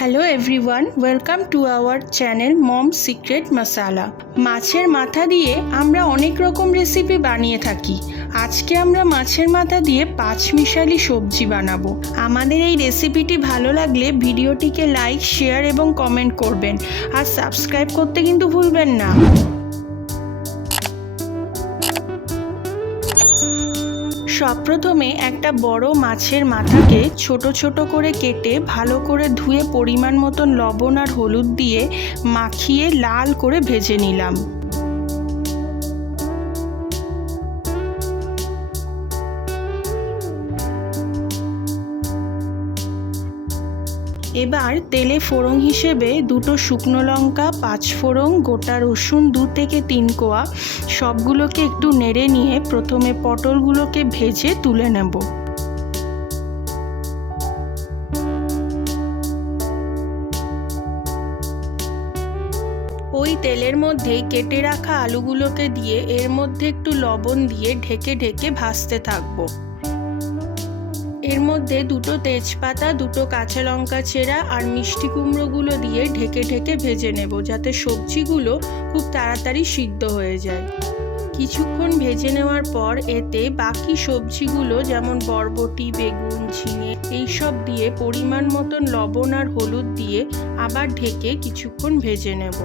Hello everyone, welcome to our channel mom secret masala. মাছের মাথা দিয়ে আমরা অনেক রকম রেসিপি বানিয়ে থাকি। আজকে আমরা মাছের মাথা দিয়ে পাঁচমিশালি সবজি বানাবো। আমাদের এই রেসিপিটি ভালো লাগলে ভিডিওটিকে লাইক, শেয়ার এবং কমেন্ট করবেন, আর সাবস্ক্রাইব করতে কিন্তু ভুলবেন না। সবপ্রথমে একটা বড় মাছের মাথাকে ছোট ছোট করে কেটে ভালো করে ধুয়ে পরিমাণ মতন লবণ আর হলুদ দিয়ে মাখিয়ে লাল করে ভেজে নিলাম। এবার তেলে ফোড়ন হিসেবে দুটো শুকনো লঙ্কা, 5 ফোড়ন, গোটা রসুন 2 থেকে 3 কোয়া সবগুলোকে একটু নেড়ে নিয়ে প্রথমে পটলগুলোকে ভেজে তুলে নেব। ওই তেলের মধ্যে কেটে রাখা আলুগুলোকে দিয়ে এর মধ্যে একটু লবণ দিয়ে ঢেকে ঢেকে ভাজতে থাকবো। এর মধ্যে দুটো তেজপাতা, দুটো কাঁচা লঙ্কা চেরা আর মিষ্টি কুমড়োগুলো দিয়ে ঢেকে ঢেকে ভেজে নেব, যাতে সবজিগুলো খুব তাড়াতাড়ি সিদ্ধ হয়ে যায়। কিছুক্ষণ ভেজে নেওয়ার পর এতে বাকি সবজিগুলো যেমন বরবটি, বেগুন, ঝিঙে এইসব দিয়ে পরিমাণ মতন লবণ আর হলুদ দিয়ে আবার ঢেকে কিছুক্ষণ ভেজে নেব।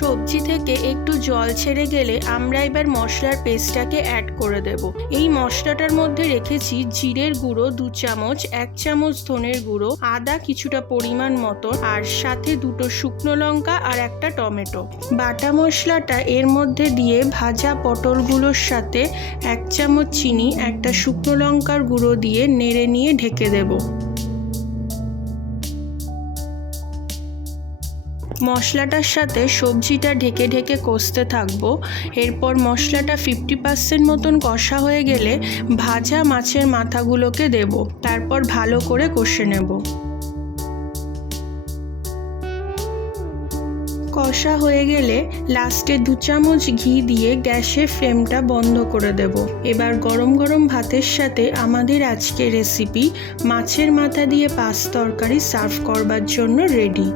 সবজি থেকে একটু জল ছেড়ে গেলে আমরা এবার মশলার পেস্টটাকে অ্যাড করে দেব। এই মশলাটার মধ্যে রেখেছি জিরের গুঁড়ো 2 চামচ, 1 চামচ ধনের গুঁড়ো, আদা কিছুটা পরিমাণ মতো, আর সাথে দুটো শুকনো লঙ্কা আর একটা টমেটো। বাটা মশলাটা এর মধ্যে দিয়ে ভাজা পটলগুলোর সাথে 1 চামচ চিনি, একটা শুকনো লঙ্কার গুঁড়ো দিয়ে নেড়ে নিয়ে ঢেকে দেব। মশলাটার সাথে সবজিটা ঢেকে ঢেকে কষতে থাকবো। এরপর মশলাটা 50% মতন কষা হয়ে গেলে ভাজা মাছের মাথাগুলোকে দেব, তারপর ভালো করে কষে নেব। কষা হয়ে গেলে লাস্টে 2 চামচ ঘি দিয়ে গ্যাসের ফ্লেমটা বন্ধ করে দেব। এবার গরম গরম ভাতের সাথে আমাদের আজকের রেসিপি মাছের মাথা দিয়ে পাঁচ তরকারি সার্ভ করবার জন্য রেডি।